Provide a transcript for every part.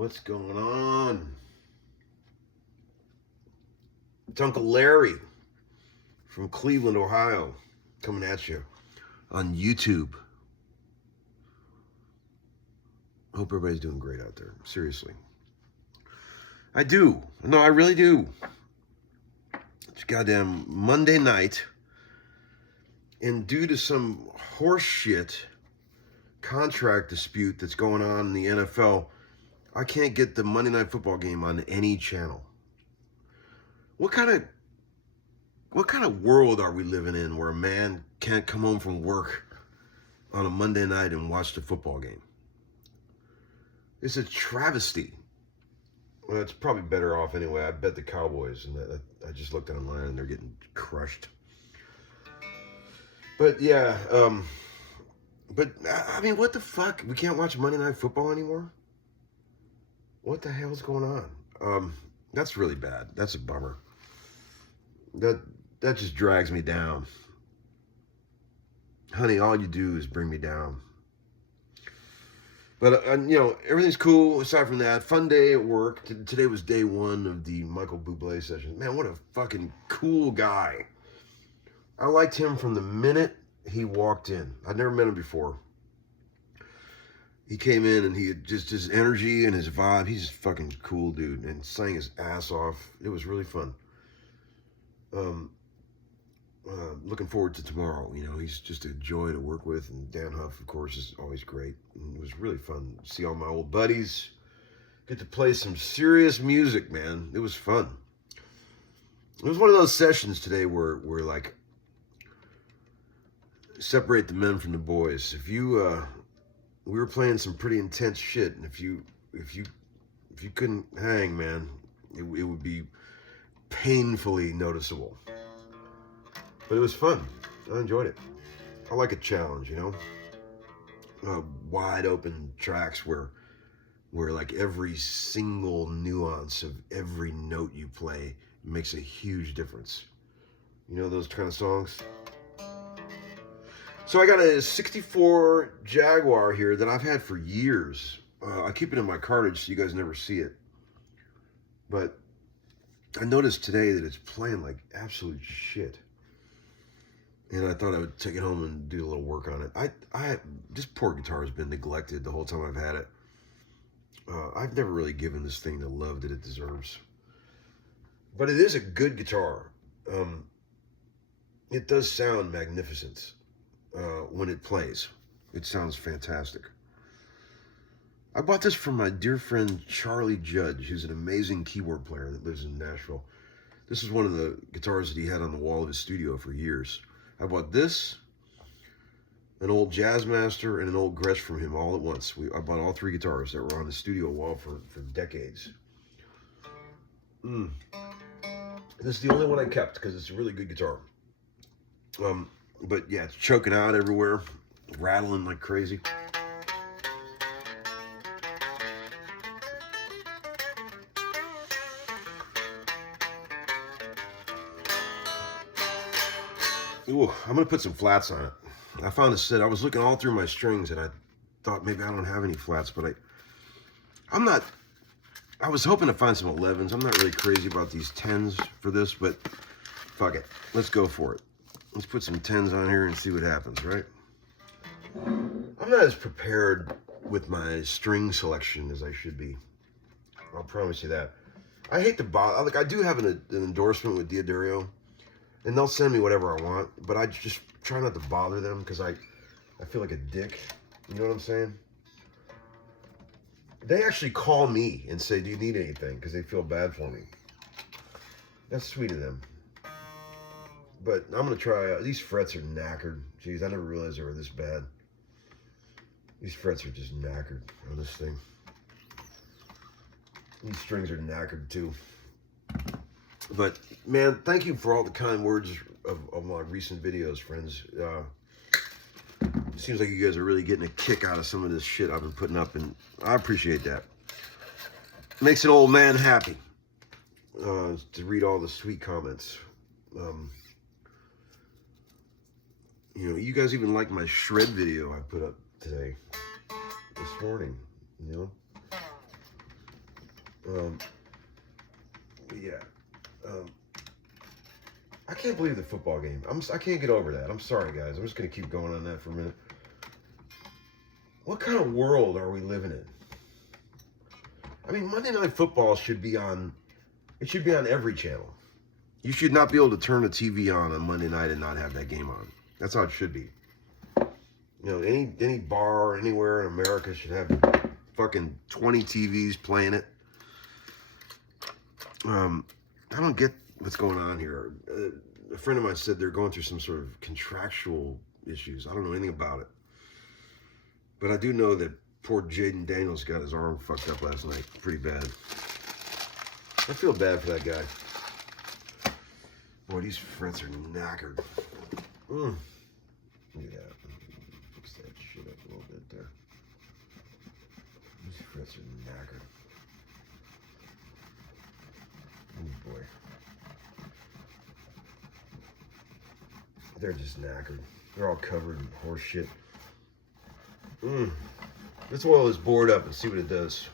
What's going on? It's Uncle Larry from Cleveland, Ohio, coming at you on YouTube. Hope everybody's doing great out there. Seriously. I do. No, I really do. It's goddamn Monday night, and due to some horseshit contract dispute that's going on in the NFL, I can't get the Monday Night Football game on any channel. What kind of world are we living in where a man can't come home from work on a Monday night and watch the football game? It's a travesty. Well, it's probably better off anyway. I bet the Cowboys, and I just looked at online and they're getting crushed. But yeah, but I mean, what the fuck? We can't watch Monday Night Football anymore? What the hell's going on? That's really bad. That's a bummer. That just drags me down. Honey, all you do is bring me down. But, everything's cool aside from that. Fun day at work. Today was day one of the Michael Bublé session. Man, what a fucking cool guy. I liked him from the minute he walked in. I'd never met him before. He came in and he had just his energy and his vibe. He's a fucking cool dude and sang his ass off. It was really fun. Looking forward to tomorrow. He's just a joy to work with, and Dan Huff, of course, is always great. And it was really fun to see all my old buddies. Get to play some serious music, man. It was fun. It was one of those sessions today where like separate the men from the boys. If you we were playing some pretty intense shit, and if you couldn't hang, man, it would be painfully noticeable. But it was fun. I enjoyed it. I like a challenge, wide open tracks where like every single nuance of every note you play makes a huge difference. Those kind of songs? So I got a 64 Jaguar here that I've had for years. I keep it in my cartage so you guys never see it. But I noticed today that it's playing like absolute shit. And I thought I would take it home and do a little work on it. This poor guitar has been neglected the whole time I've had it. I've never really given this thing the love that it deserves. But it is a good guitar. It does sound magnificent when it plays. It sounds fantastic. I bought this from my dear friend Charlie Judge, who's an amazing keyboard player that lives in Nashville. This is one of the guitars that he had on the wall of his studio for years. I bought this, an old Jazzmaster, and an old Gretsch from him all at once. I bought all three guitars that were on the studio wall for decades. This is the only one I kept because it's a really good guitar. But yeah, it's choking out everywhere, rattling like crazy. Ooh, I'm gonna put some flats on it. I found a set. I was looking all through my strings and I thought maybe I don't have any flats, but I was hoping to find some 11s. I'm not really crazy about these 10s for this, but fuck it. Let's go for it. Let's put some 10s on here and see what happens, right? I'm not as prepared with my string selection as I should be. I'll promise you that. I hate to bother. Like, I do have an endorsement with Diodario, and they'll send me whatever I want, but I just try not to bother them because I feel like a dick. You know what I'm saying? They actually call me and say, do you need anything? Because they feel bad for me. That's sweet of them. But I'm going to try, these frets are knackered. Jeez, I never realized they were this bad. These frets are just knackered on this thing. These strings are knackered too. But man, thank you for all the kind words of my recent videos, friends. Seems like you guys are really getting a kick out of some of this shit I've been putting up, and I appreciate that. Makes an old man happy to read all the sweet comments. You guys even like my shred video I put up today, this morning, Yeah. I can't believe the football game. I can't get over that. I'm sorry, guys. I'm just going to keep going on that for a minute. What kind of world are we living in? I mean, Monday Night Football should be on. It should be on every channel. You should not be able to turn the TV on Monday night and not have that game on. That's how it should be. You know, any bar anywhere in America should have fucking 20 TVs playing it. I don't get what's going on here. A friend of mine said they're going through some sort of contractual issues. I don't know anything about it. But I do know that poor Jaden Daniels got his arm fucked up last night pretty bad. I feel bad for that guy. Boy, these frets are knackered. Look at that. Fix that shit up a little bit there. These frets are knackered. Oh boy. They're just knackered. They're all covered in horse shit. Let's oil this board up and see what it does.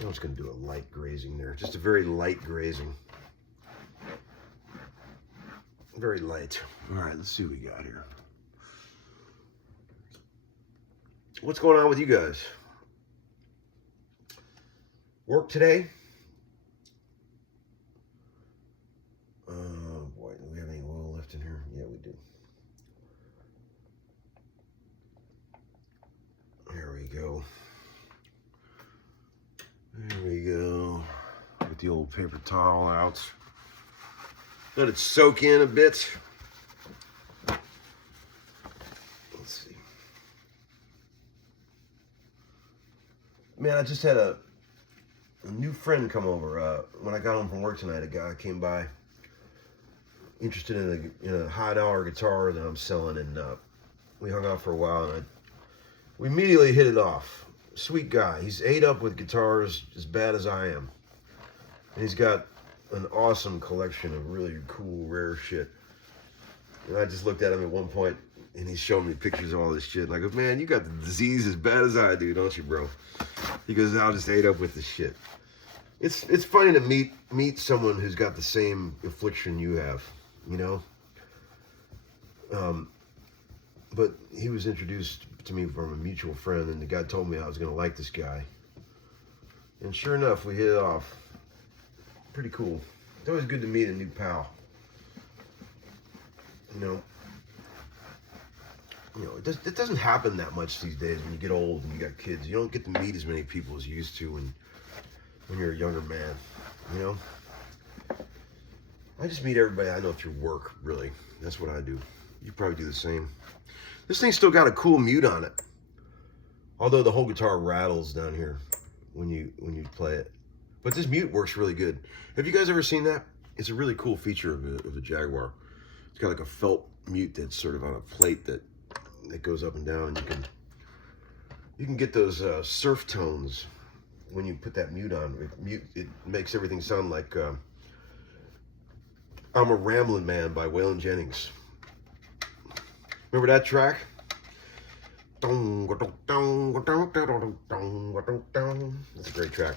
I'm just going to do a light grazing there. Just a very light grazing. Very light. All right, let's see what we got here. What's going on with you guys? Work today? Oh boy, do we have any oil left in here? Yeah, we do. There we go. There we go. Get the old paper towel out. Let it soak in a bit. Let's see. Man, I just had a new friend come over. When I got home from work tonight, a guy came by interested in a high dollar guitar that I'm selling, and we hung out for a while, and we immediately hit it off. Sweet guy. He's ate up with guitars as bad as I am. And he's got an awesome collection of really cool, rare shit. And I just looked at him at one point, and he's showing me pictures of all this shit. And I go, man, you got the disease as bad as I do, don't you, bro? He goes, I just ate up with this shit. It's funny to meet someone who's got the same affliction you have, you know? But he was introduced to me from a mutual friend, and the guy told me I was going to like this guy. And sure enough, we hit it off. Pretty cool. It's always good to meet a new pal. You know, it doesn't happen that much these days when you get old and you got kids. You don't get to meet as many people as you used to when you're a younger man, you know? I just meet everybody I know through work, really. That's what I do. You probably do the same. This thing's still got a cool mute on it. Although the whole guitar rattles down here when you play it. But this mute works really good. Have you guys ever seen that? It's a really cool feature of a Jaguar. It's got like a felt mute that's sort of on a plate that goes up and down, and you can get those surf tones when you put that mute on. It makes everything sound like I'm a Ramblin' Man by Waylon Jennings. Remember that track? That's a great track.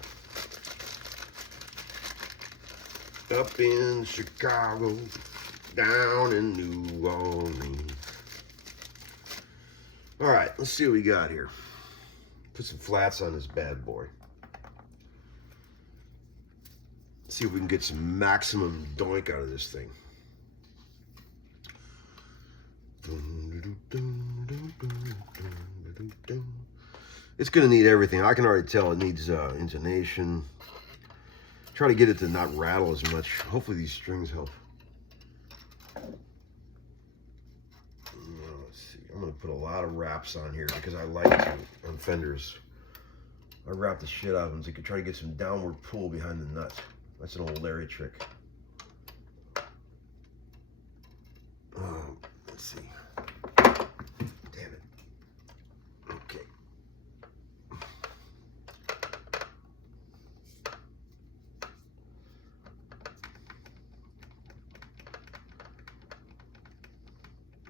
Up in Chicago, down in New Orleans. All right, let's see what we got here. Put some flats on this bad boy. See if we can get some maximum doink out of this thing. It's gonna need everything. I can already tell it needs intonation. Try to get it to not rattle as much. Hopefully these strings help. Let's see. I'm gonna put a lot of wraps on here because I like to on Fenders. I wrap the shit out of them so you can try to get some downward pull behind the nut. That's an old Larry trick. Let's see. Damn it. Okay.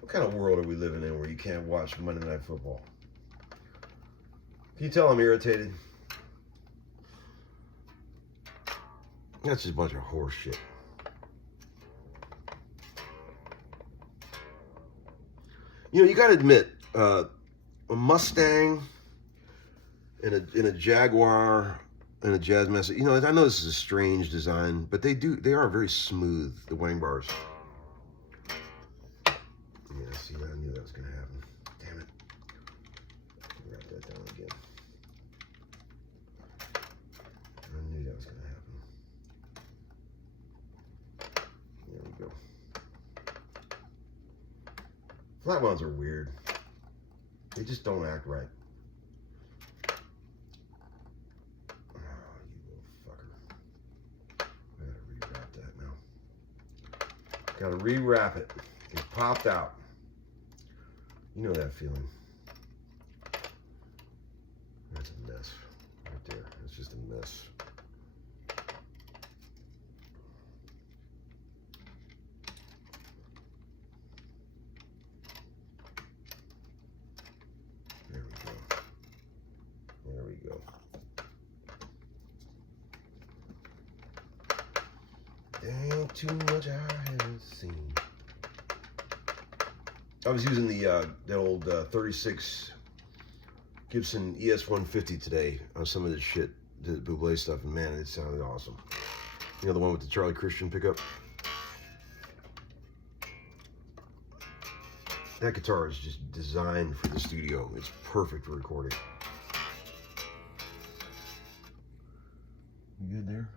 What kind of world are we living in where you can't watch Monday Night Football? Can you tell I'm irritated? That's just a bunch of horse shit. You know, you got to admit, a Mustang and a Jaguar and a Jazz Master. You know, I know this is a strange design, but they are very smooth, the wang bars. Yeah, see, I knew that was going to happen. Damn it. Write that down again. I knew that was going to happen. There we go. Flat ones are weird. They just don't act right. Oh, you little fucker. I gotta rewrap that now. Gotta rewrap it. It popped out. You know that feeling. That's a mess right there. It's just a mess. There we go. There we go. There ain't too much I haven't seen. I was using the old 36 Gibson ES150 today on some of this shit, the Bublé stuff, and man, it sounded awesome. You know, the one with the Charlie Christian pickup? That guitar is just designed for the studio. It's perfect for recording. You good there?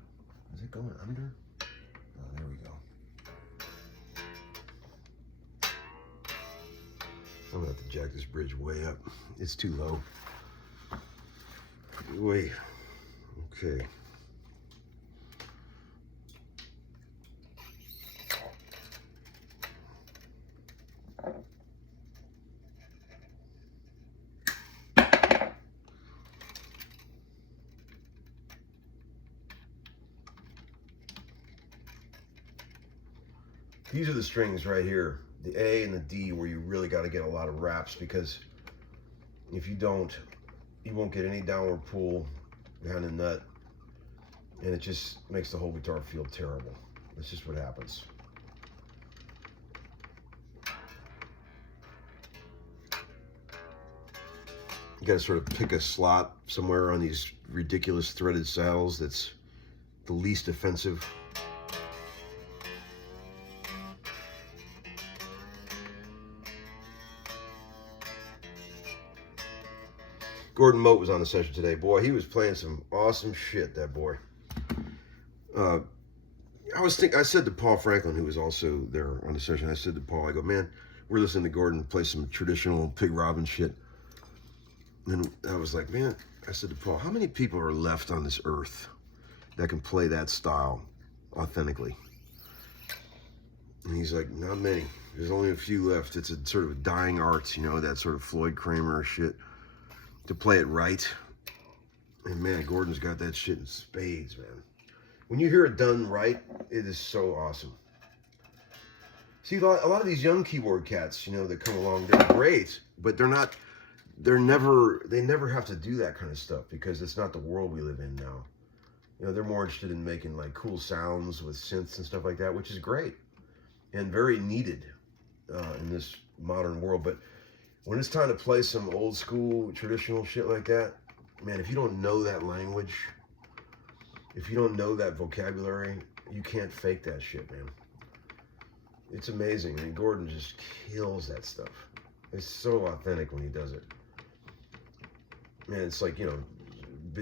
Is it going under? Oh, there we go. I'm gonna have to jack this bridge way up. It's too low. Wait. Okay. These are the strings right here, the A and the D, where you really got to get a lot of wraps, because if you don't, you won't get any downward pull behind the nut, and it just makes the whole guitar feel terrible. That's just what happens. You got to sort of pick a slot somewhere on these ridiculous threaded saddles that's the least offensive. Gordon Moat was on the session today. Boy, he was playing some awesome shit, that boy. I said to Paul Franklin, who was also there on the session, I said to Paul, I go, man, we're listening to Gordon play some traditional Pig Robin shit. And I was like, man, I said to Paul, how many people are left on this earth that can play that style authentically? And he's like, not many. There's only a few left. It's a sort of a dying art, you know, that sort of Floyd Kramer shit, to play it right. And man, Gordon's got that shit in spades, man. When you hear it done right, it is so awesome. See, a lot of these young keyboard cats, you know, that come along, they're great, but they never have to do that kind of stuff, because it's not the world we live in now. You know, they're more interested in making like cool sounds with synths and stuff like that, which is great and very needed in this modern world. But when it's time to play some old school traditional shit like that, man, if you don't know that language, if you don't know that vocabulary, you can't fake that shit, man. It's amazing. I mean, Gordon just kills that stuff. It's so authentic when he does it. Man, it's like, you know,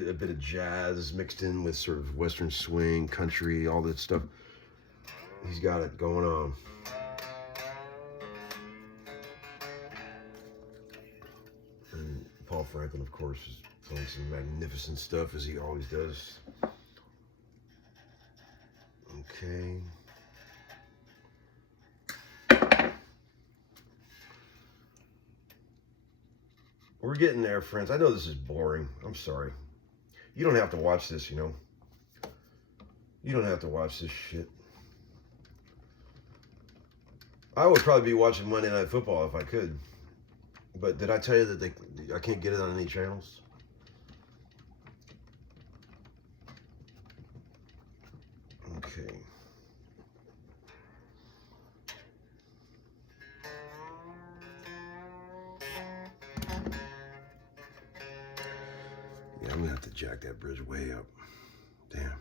a bit of jazz mixed in with sort of Western swing, country, all that stuff. He's got it going on. And Paul Franklin, of course, is playing some magnificent stuff, as he always does. Okay. We're getting there, friends. I know this is boring. I'm sorry. You don't have to watch this, you know. You don't have to watch this shit. I would probably be watching Monday Night Football if I could. But did I tell you that I can't get it on any channels? Okay. Yeah, I'm gonna have to jack that bridge way up. Damn.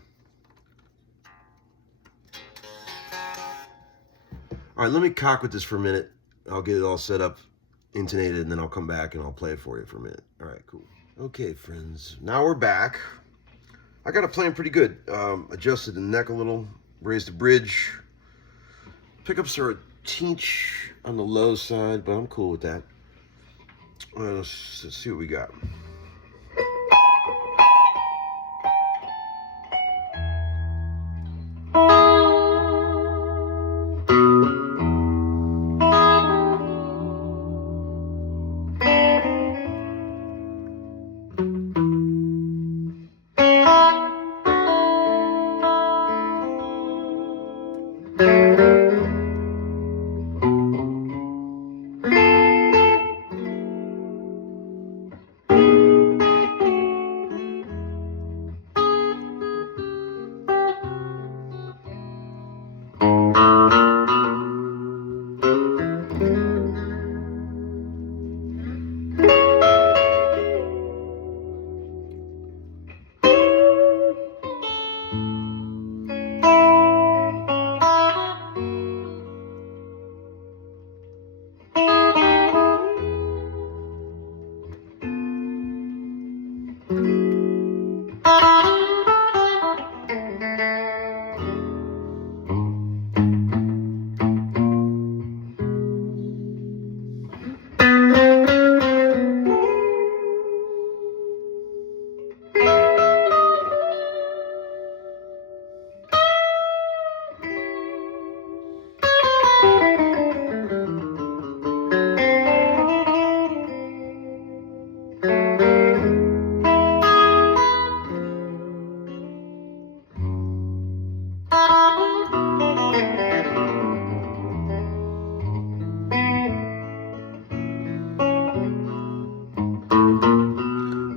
All right, let me cock with this for a minute. I'll get it all set up, intonated, and then I'll come back and I'll play it for you for a minute. All right, cool. Okay, friends, now we're back. I got it playing pretty good. Adjusted the neck a little, raised the bridge. Pickups are a teeny on the low side, but I'm cool with that. All right, let's see what we got.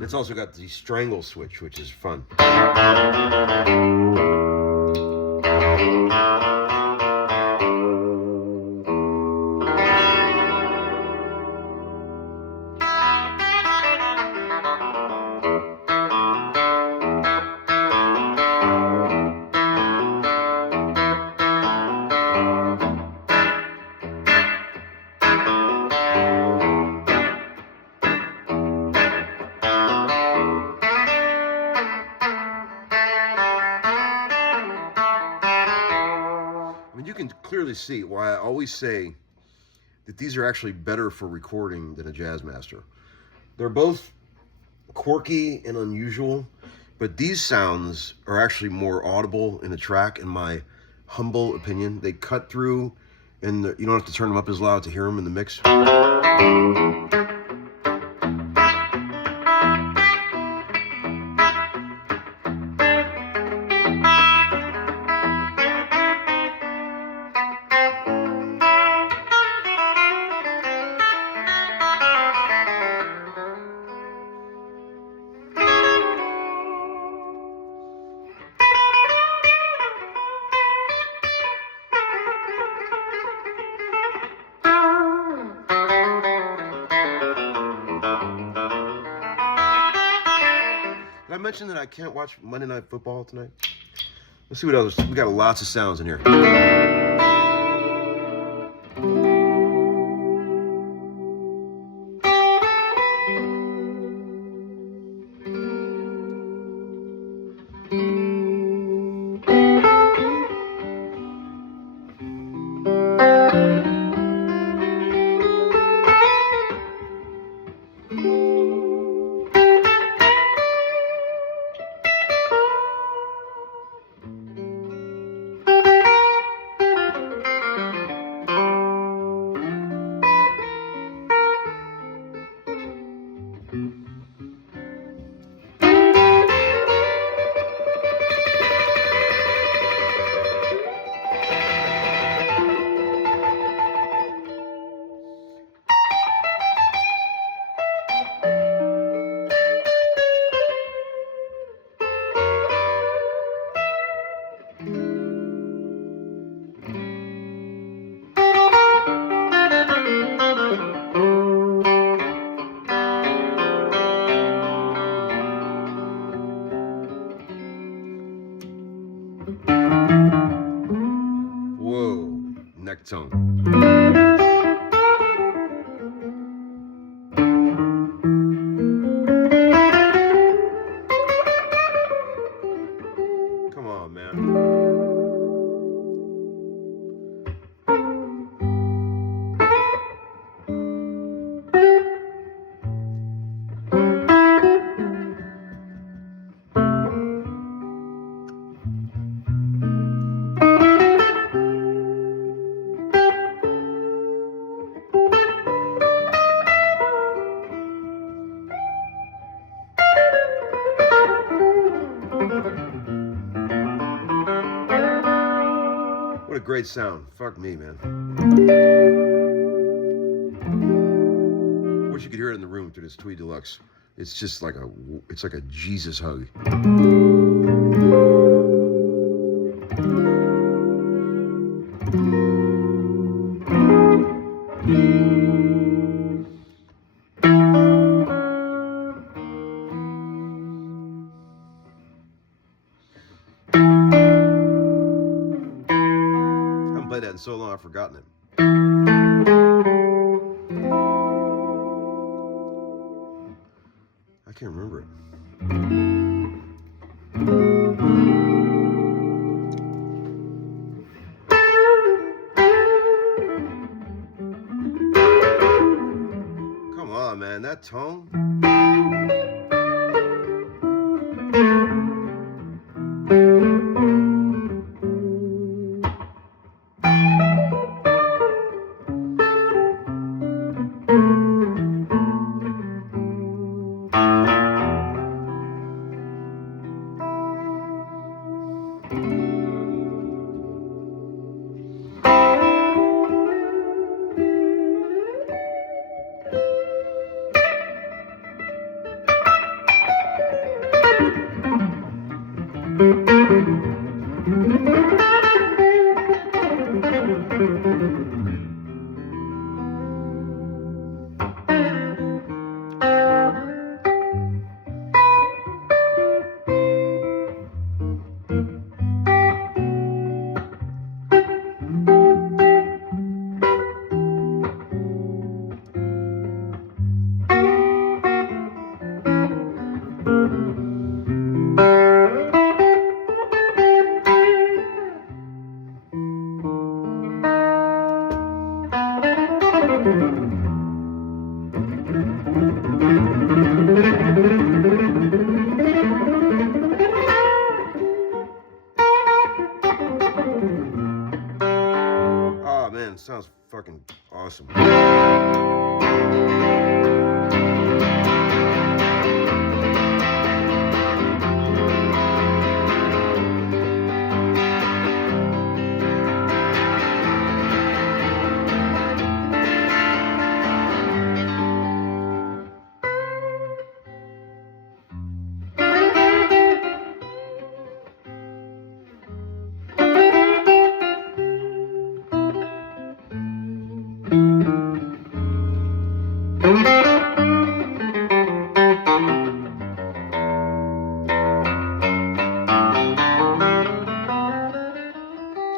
It's also got the strangle switch, which is fun. You can clearly see why I always say that these are actually better for recording than a Jazzmaster. They're both quirky and unusual, but these sounds are actually more audible in the track, in my humble opinion. They cut through, and you don't have to turn them up as loud to hear them in the mix. Did I mention that I can't watch Monday Night Football tonight? Let's see what others. We got lots of sounds in here. Whoa, neck tone. Come on, man. What a great sound. Fuck me, man. Wish you could hear it in the room through this Tweed Deluxe. It's just like it's like a Jesus hug. Played that in so long I've forgotten it. I can't remember it. Come on, man, that tone. Oh man, sounds fucking awesome.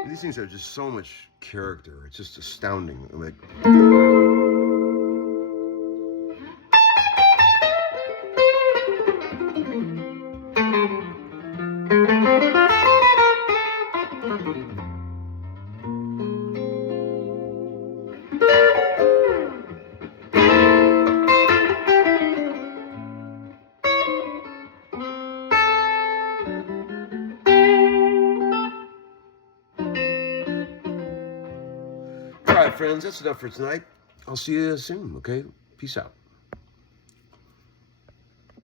These things are just so much character. It's just astounding. Like, all right, friends, that's enough for tonight. I'll see you soon, okay? Peace out.